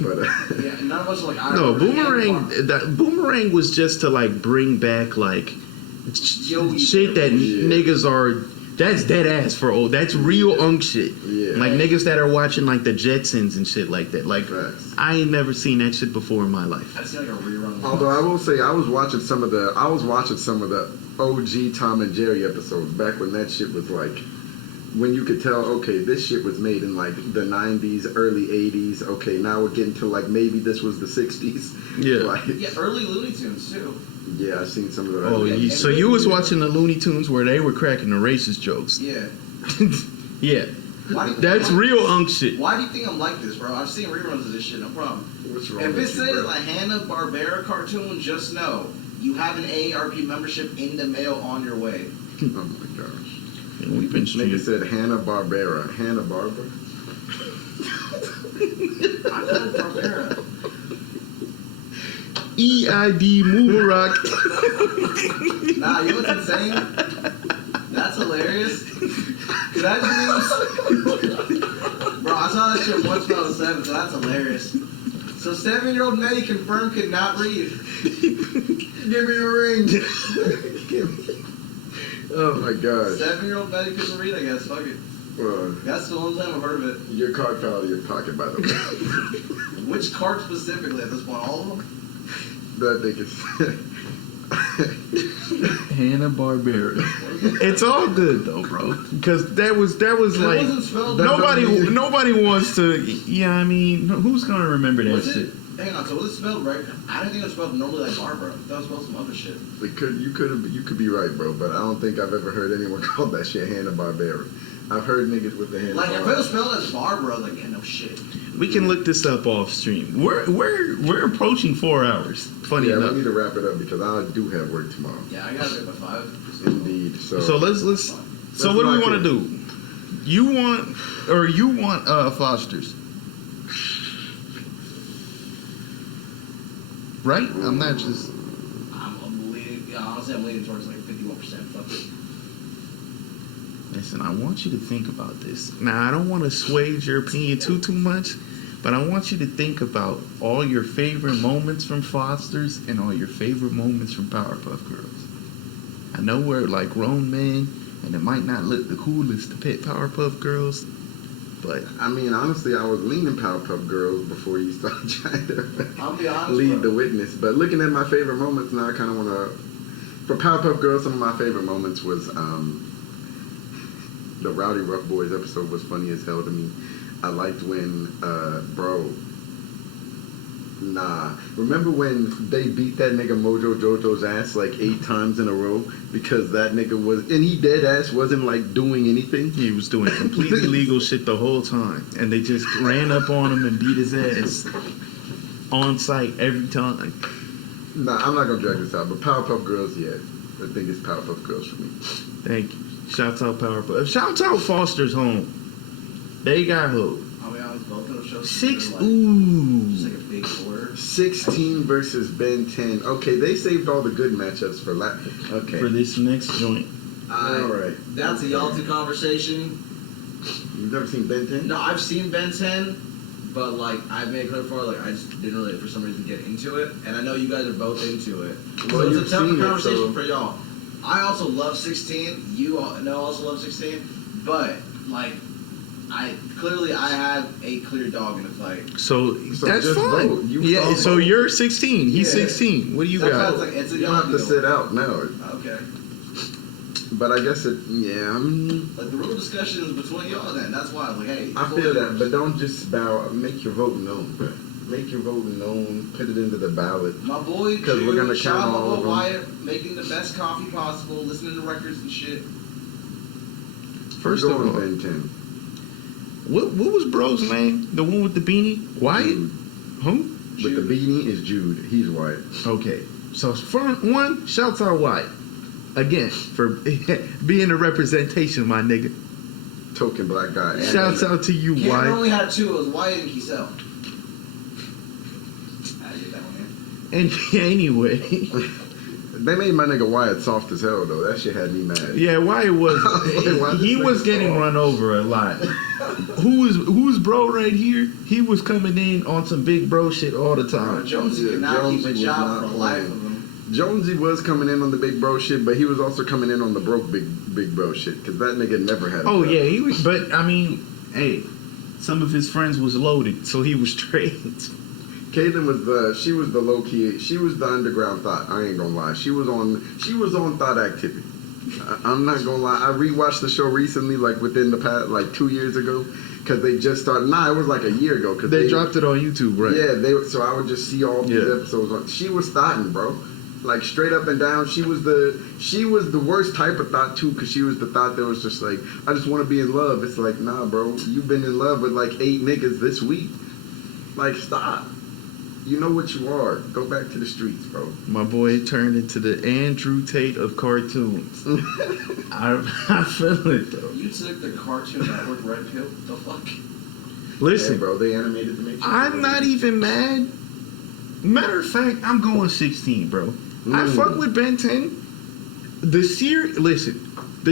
But Yeah, none of us are like, I no, remember Boomerang was just to like bring back like shit that Yeah. niggas are. That's dead ass for old. That's real unk shit. Yeah. Like niggas that are watching like the Jetsons and shit like that. Like Facts. I ain't never seen that shit before in my life. I just like a rerun. Although I will say I was watching some of the OG Tom and Jerry episodes back when that shit was like, when you could tell, okay, this shit was made in like the 90s, early 80s. Okay, now we're getting to like maybe this was the 60s. Yeah. Like, Yeah, early Looney Tunes too. yeah, I've seen some of the. Oh, so you was watching the Looney Tunes where they were cracking the racist jokes. Yeah. Yeah. Why do you That's think real unk shit. Why do you think I'm like this, bro? I've seen reruns of this shit, no problem. What's wrong If it with you, says bro? a Hanna-Barbera cartoon, just know you have an AARP membership in the mail on your way. Oh my gosh. And we've been Nigga streaming. said Hanna-Barbera. Hanna-Barbera? I know Barbera. EID Mubarak. Nah, you know what's insane? That's hilarious. Cause that just means, bro, I saw that shit once when I was 7, so that's hilarious. So 7-year-old Nettie confirmed could not read. Give me a ring. Oh my gosh. 7-year-old Nettie couldn't read, I guess. Fuck it. That's the only time I've heard of it. Your card fell out of your pocket, by the way. Which card specifically at this point? All of them? That thing is. Hanna-Barbera. It's all good though, bro. Because that was like wasn't spelled. nobody wants to. Yeah, I mean, who's gonna remember that Was shit? it? Hang on. So was it spelled right? I didn't think it was spelled normally like Barbara. That was spelled some other shit. You could be right, bro, but I don't think I've ever heard anyone call that shit Hanna-Barbera. I've heard niggas with the Like if it Hanna-Barbera. was spelled as Barbara, like yeah, no shit. We can look this up off stream. We're approaching 4 hours. Funny Yeah, enough. we need to wrap it up because I do have work tomorrow. Yeah, I gotta be by 5. Indeed. So let's. So what do we want to do? You want Foster's, right? I'm not just. I'm leaning. Yeah, honestly, I'm leaning towards like 51%. Fuck it. Listen, I want you to think about this. Now, I don't want to sway your opinion too much, but I want you to think about all your favorite moments from Foster's and all your favorite moments from Powerpuff Girls. I know we're like grown men, and it might not look the coolest to pit Powerpuff Girls, but I mean, honestly, I was leaning Powerpuff Girls before you started trying to I'll be honest. lead bro. the witness. But looking at my favorite moments now, I kind of want to. For Powerpuff Girls, some of my favorite moments was the Rowdy Rough Boys episode was funny as hell to me. I liked when, remember when they beat that nigga Mojo Jojo's ass like 8 times in a row because that nigga and he dead ass wasn't like doing anything. he was doing completely legal shit the whole time, and they just ran up on him and beat his ass on site every time. Nah, I'm not gonna drag this out, but Powerpuff Girls, yeah, I think it's Powerpuff Girls for me. Thank you. Shouts out Powerpuff. Shouts out Foster's Home. They got hope. I'll be honest, both of those shows. Six. Like, Ooh. just like a big order. 16 versus Ben 10. Okay, they saved all the good matchups for last. Okay. For this next joint. All right. That's a y'all two conversation. You've never seen Ben 10? No, I've seen Ben 10, but like I've made clear before, like I just didn't really for some reason get into it, and I know you guys are both into it. Well, So it's you've a tough seen it, conversation so- for y'all. I also love 16. You all know also love 16, but like I have a clear dog in the fight. So that's just fine. vote. You Yeah. vote. So you're 16. He's Yeah. 16. What do you That's why got? it's like it's a You don't have to deal. sit out now. Okay. But I guess it, yeah. Like the real discussion is between y'all. Then that's why I was like, hey. I feel that, but don't just bow. Make your vote known, bro. Make your vote known. Put it into the ballot. My boy, 'Cause we're gonna shout count out all my of boy them. Wyatt, making the best coffee possible, listening to records and shit. First of Go on all, Ben 10. what was bro's name? The one with the beanie? Wyatt? Jude. Who? With the beanie is Jude. He's white. Okay. So front one, shouts out Wyatt. Again, for being a representation, my nigga. Token black guy. Yeah, Shouts out to you, Cameron Wyatt. only had two. It was Wyatt and Kiesel. I get that one in. And anyway, They made my nigga Wyatt soft as hell though. That shit had me mad. yeah, Wyatt was Why this he was nigga getting soft? run over a lot. Who's bro right here? He was coming in on some big bro shit all the time. Jonesy Yeah, could not Jonesy keep a was job not for the life playing. of him. Jonesy was coming in on the big bro shit, but he was also coming in on the broke big bro shit because that nigga never had. Oh job. yeah, he was. But I mean, hey, some of his friends was loaded, so he was straight. Caitlyn she was the low key, she was the underground thought. I ain't gonna lie, she was on thought activity. I'm not gonna lie, I rewatched the show recently, like within the past, like 2 years ago, because they just started. Nah, it was like a year ago. Cause They dropped it on YouTube, right? Yeah, so I would just see all these Yeah. episodes. She was thoughting, bro. Like straight up and down, she was the worst type of thought too, because she was the thought that was just like, I just want to be in love. It's like, nah, bro, you've been in love with like 8 niggas this week. Like, stop. You know what you are. Go back to the streets, bro. My boy turned into the Andrew Tate of cartoons. I feel it though. You took the Cartoon Network red pill? The fuck? Listen, Hey, bro, they animated the Matrix. I'm not even mad. Matter of fact, I'm going 16, bro. I fuck with Ben 10. The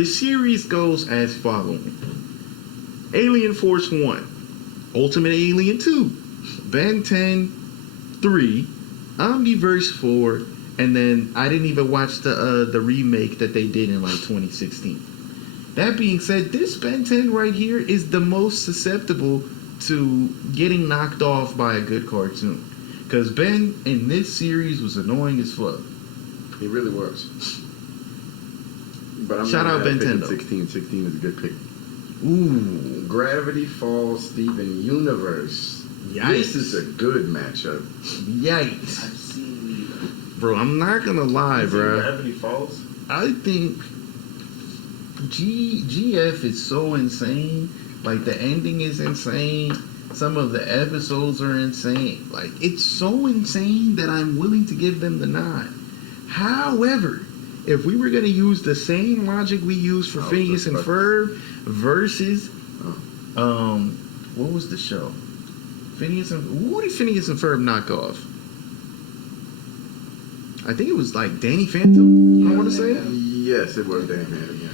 series goes as following: Alien Force 1, Ultimate Alien 2, Ben 10 3, Omniverse 4, and then I didn't even watch the remake that they did in like 2016. That being said, this Ben 10 right here is the most susceptible to getting knocked off by a good cartoon. Because Ben in this series was annoying as fuck. He really was. But I'm Shout not out mad Ben picking 10 though. 16. 16 is a good pick. Ooh. Gravity Falls, Steven Universe. Yikes. This is a good matchup. Yikes. I've seen neither. Bro, I'm not gonna lie, bro. Gravity Falls? I think GF is so insane. Like, the ending is insane. Some of the episodes are insane. Like, it's so insane that I'm willing to give them the nod. However, if we were going to use the same logic we used for Phineas and Ferb versus, what was the show? Who did Phineas and Ferb knock off? I think it was like Danny Phantom, I want to say. Yes, it was Danny Phantom, yeah.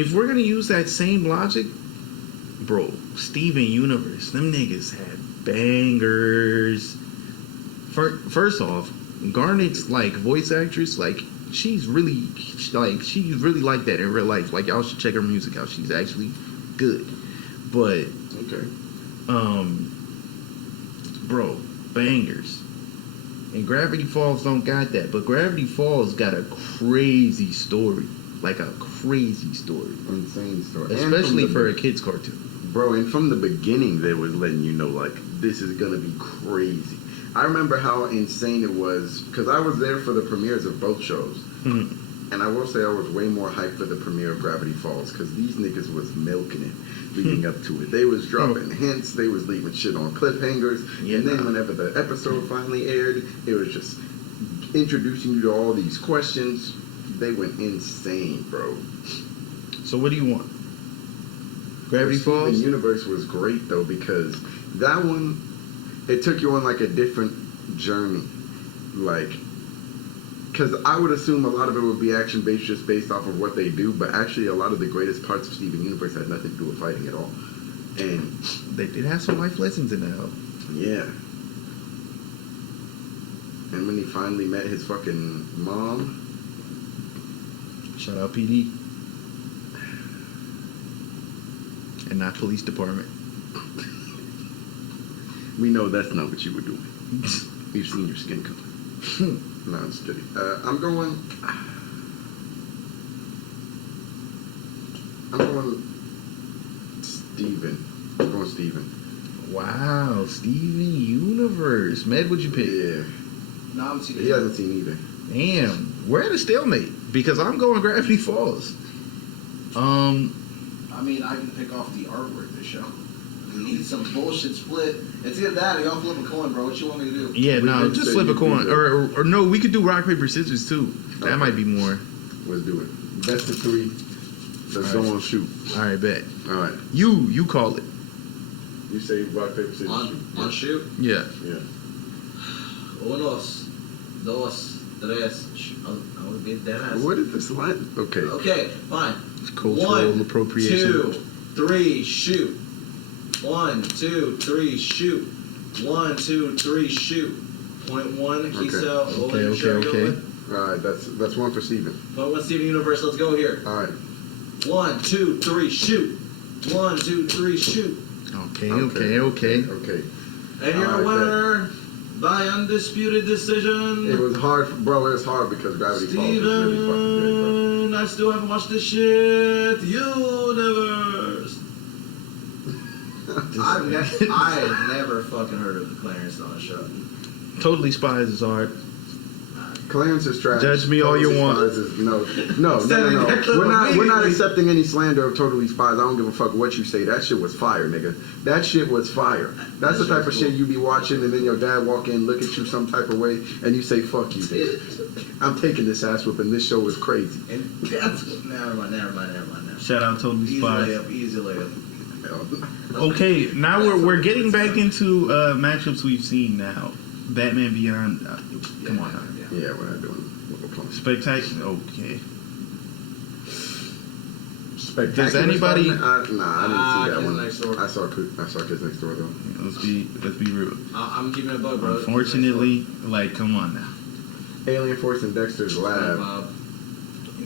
If we're going to use that same logic, bro, Steven Universe, them niggas had bangers. First off, Garnet's like voice actress, like she's really like that in real life. Like, y'all should check her music out. She's actually good. But Okay. bro, bangers. And Gravity Falls don't got that, but Gravity Falls got a crazy story. Like a crazy story. Insane story. Especially And for a kid's cartoon. Bro, and from the beginning, they was letting you know, like, this is gonna be crazy. I remember how insane it was, because I was there for the premieres of both shows. Mhm. And I will say I was way more hyped for the premiere of Gravity Falls, because these niggas was milking it leading up to it. They was dropping hints, they was leaving shit on cliffhangers, Yeah, and then nah. whenever the episode finally aired, it was just introducing you to all these questions. They went insane, bro. So what do you want? Gravity Steven Falls? Universe was great though because that one, it took you on like a different journey, like. Because I would assume a lot of it would be action based, just based off of what they do. But actually, a lot of the greatest parts of Steven Universe had nothing to do with fighting at all. And They did have some life lessons in that. Though. yeah. And when he finally met his fucking mom, Shout out PD. And not police department. we know that's not what you were doing. We've seen your skin color. No, I'm just kidding. I'm going Steven. I'm going Steven. Wow, Steven Universe. Med, what'd you pick? Yeah. No, I'm seeing He hasn't seen either. Damn, we're at a stalemate because I'm going Gravity Falls. I mean, I can pick off the artwork this show. We need some bullshit split. It's either that or y'all flip a coin, bro. What you want me to do? Yeah, We no, didn't just say flip a you coin, did or no, we could do rock paper scissors too. That Okay. might be more. Let's do it. Best of 3. Let's All go right. on shoot. All right, bet. All right. You call it. You say rock, paper, scissors, On shoot. Yeah. Yeah. 1, 2, 3. I would be dead ass. What is this line? Okay. Okay, fine. It's cultural 1, appropriation. 2, 3, shoot. 1, 2, 3, shoot. 1, 2, 3, shoot. Point 1, Okay. Kisel. Okay. All right. That's one for Steven. Point 1, Steven Universe. Let's go here. All right. 1, 2, 3, shoot. 1, 2, 3, shoot. Okay. Okay. And you're All a right, winner by undisputed decision. It was hard, bro. It was hard because Gravity Falls was really fucking good, Steven, I still haven't watched this shit. Universe. I've never fucking heard of the Clarence on the show. Totally Spies is hard. bro. Clarence is trash. Judge me all you Totally want. Spies is- No. We're not accepting any slander of Totally Spies. I don't give a fuck what you say. That shit was fire, nigga. That shit was fire. That's the type of shit you be watching, and then your dad walk in, look at you some type of way, and you say, "Fuck you, Dad. I'm taking this ass whooping. This show is crazy." And that's never mind. Now. Shout out Totally Easy Spies. layup. Okay, now we're getting back into matchups we've seen now. Batman Beyond. Come on now. Yeah, we're not doing. Spectacular. Okay. Spectacular. Does anybody- Nah, I didn't see that Kids one. Next Door. I saw Kids Next Door though. Let's be real. I'm giving it a bug, bro. Unfortunately, like, come on now. Alien Force and Dexter's Lab.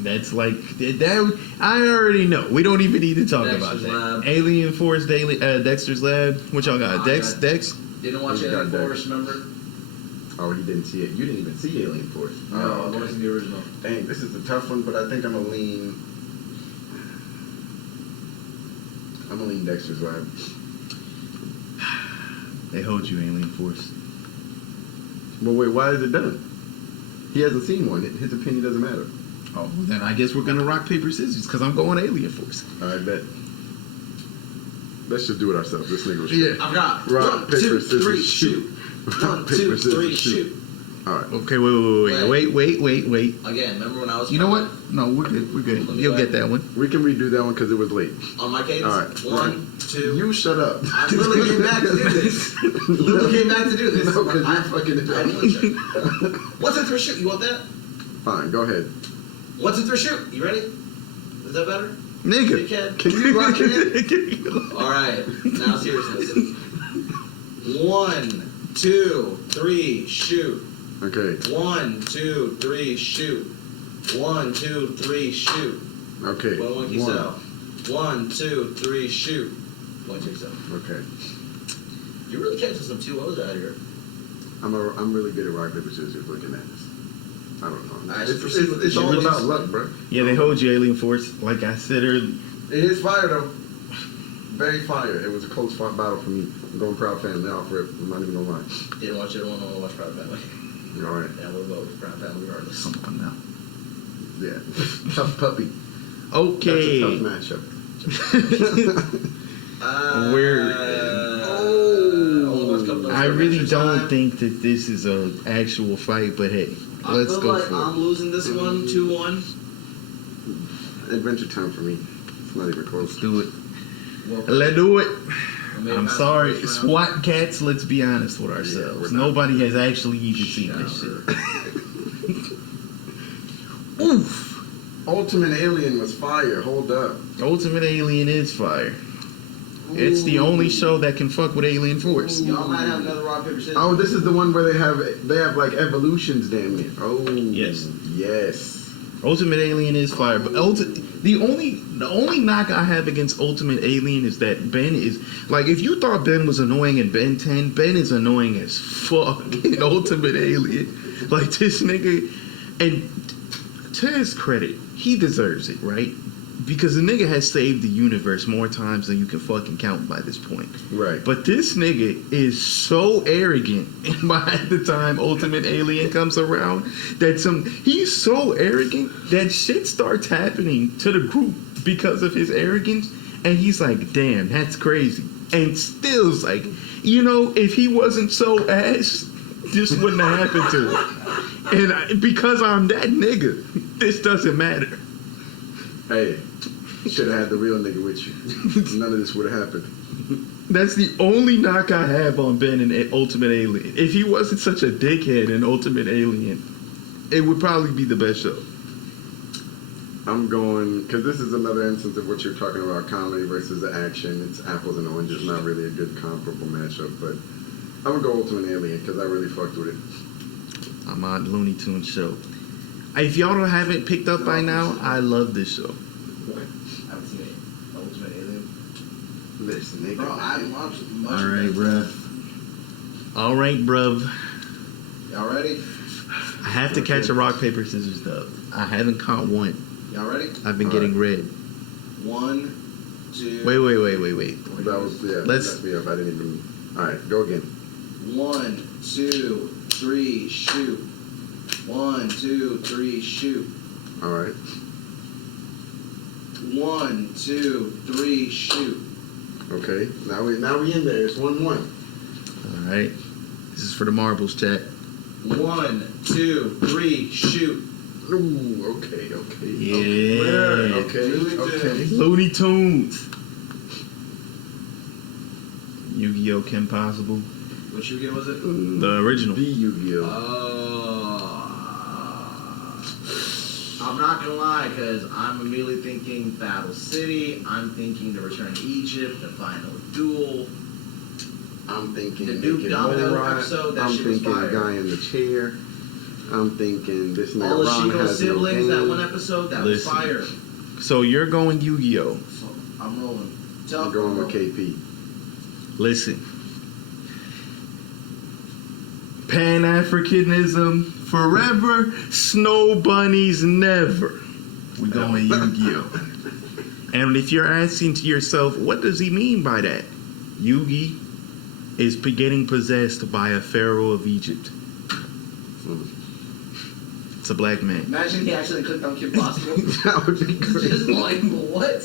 That's like that. I already know. We don't even need to talk about Dexter's that. Lab. Alien Force, Dexter's Lab. What y'all got? Dex. Didn't watch Who's Alien got Force, remember? Oh, he didn't see it. You didn't even see Alien Force. No, I Oh, want to see the original. dang, this is a tough one, but I think I'm gonna lean Dexter's Lab. They hold you, Alien Force. Well, wait, why is it done? He hasn't seen one. His opinion doesn't matter. Oh, then I guess we're gonna rock paper scissors because I'm going Alien Force. I bet. Let's just do it ourselves. This nigga was Yeah. I've got Rock, 1, paper, 2, 3, scissors, shoot. Rock, 1, paper, 2, 3, scissors, shoot. All right. Okay, wait. Again, remember when I was. You know what? No, we're good. You'll get that one. We can redo that one because it was late. On my cadence. All right. 1, 2. You shut up. I literally came back to do this. No, because I- you're fucking it I up. didn't want to check. 1, 2, 3, shoot. You want that? Fine, go ahead. 1, 2, 3, shoot. You ready? Is that better? Nigga. Dickhead? Can you lock it in? All right. Now seriousness. 1, 2, 3, shoot. Okay. 1, 2, 3, shoot. 1, 2, 3, shoot. Okay. One, Kisel. 1, 2, 3, shoot. 1, 2, 7. Okay. You really catching some 2-0s out here. I'm really good at rock paper scissors looking at this. I don't know. I It's, proceed with it's the all really- about luck, bro. Yeah, they hold you, Alien Force. Like I said earlier. It is fire though. Very fire. It was a close fought battle for me. I'm going Proud Family out for it. I'm not even gonna lie. Didn't watch it. I don't want to watch Proud Family. All right. Yeah, we'll vote for Proud Family regardless. Come on now. Yeah. Tough puppy. Okay. That's a tough matchup. I really don't think that this is an actual fight, but hey, let's I feel go like for I'm losing this one 2-1. Adventure Time for me. It's not even close. Let's do it. Well, Let's do it. I made it I'm past sorry. the first round. SWAT cats, let's be honest with ourselves. we're not- Nobody has actually even seen this shit. Oof. Ultimate Alien was fire. Hold up. Ultimate Alien is fire. It's the only show that can fuck with Alien Force. Y'all might have another rock, paper, scissors. Oh, this is the one where they have like evolutions, damn near. Oh, Yes. yes. Ultimate Alien is fire, but the only knock I have against Ultimate Alien is that Ben is like, if you thought Ben was annoying in Ben 10, Ben is annoying as fuck in Ultimate Alien. Like this nigga, and to his credit, he deserves it, right? Because the nigga has saved the universe more times than you can fucking count by this point. Right. But this nigga is so arrogant by the time Ultimate Alien comes around that he's so arrogant that shit starts happening to the group because of his arrogance, and he's like, damn, that's crazy. And still is like, if he wasn't so ass, this wouldn't have happened to him. And because I'm that nigga, this doesn't matter. Hey, should have had the real nigga with you. None of this would have happened. That's the only knock I have on Ben in Ultimate Alien. If he wasn't such a dickhead in Ultimate Alien, it would probably be the best show. I'm going, because this is another instance of what you're talking about, comedy versus action. It's apples and oranges, not really a good comparable matchup, but I'm going to go Ultimate Alien because I really fucked with it. I'm on Looney Tunes show. If y'all haven't picked up by now, I love this show. I haven't seen it. Ultimate Alien. Listen, nigga. Bro, I haven't watched much. All right, of bruh. All right, bruv. Y'all ready? I have to catch a rock, paper, scissors, though. I haven't caught one. Y'all ready? I've been All getting right. red. 1, 2. Wait. That was, yeah, Let's- messed me up. I didn't even. All right, go again. 1, 2, 3, shoot. 1, 2, 3, shoot. All right. 1, 2, 3, shoot. Okay. Now we in there. It's 1-1. All right. This is for the marbles, chat. 1, 2, 3, shoot. Ooh, okay. Yeah. Okay. Looney Tunes. Yu-Gi-Oh! Kim Possible. Which Yu-Gi-Oh was it? The original. The Yu-Gi-Oh. I'm not gonna lie, because I'm immediately thinking Battle City. I'm thinking The Return to Egypt, The Final Duel. I'm thinking The Duke Naked Domino Mora. episode, that I'm shit was thinking fire. Guy in the Chair. I'm thinking this nigga All the Ron Shigo has siblings, no that game. one episode, that Listen. was fire. So you're going Yu-Gi-Oh! So, I'm rolling. I'm going with KP. Listen. Pan-Africanism forever, snow bunnies never. We going Yu-Gi-Oh! And if you're asking to yourself, what does he mean by that? Yugi is getting possessed by a pharaoh of Egypt. It's a black man. Imagine he actually clicked on Kim Possible. That would be great. Just like, what?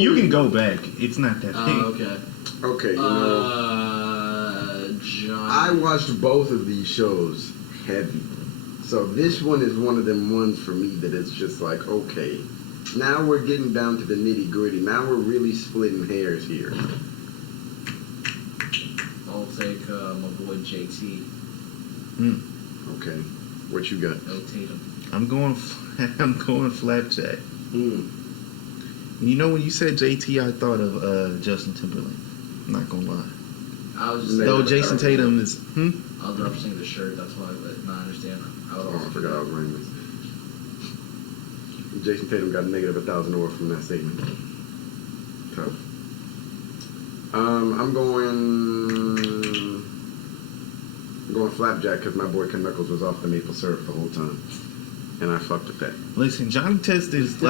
You can go back. It's not that big. Okay. Okay, John. I watched both of these shows heavy. So this one is one of them ones for me that it's just like, okay, now we're getting down to the nitty gritty. Now we're really splitting hairs here. I'll take my boy JT. Okay, what you got? No Tatum. I'm going Flapjack. Mm. You know, when you said JT, I thought of Justin Timberlake. I'm not gonna lie. I was just No, Though saying, Jason Tatum is. I was referencing the shirt, that's why, but no, I understand. I would Oh, also I forgot I was wearing this. Jason Tatum got negative 1,000 over from that statement. Tough. I'm going Flapjack because my boy Ken Knuckles was off the maple syrup the whole time, and I fucked with that. Listen, Johnny Test is like.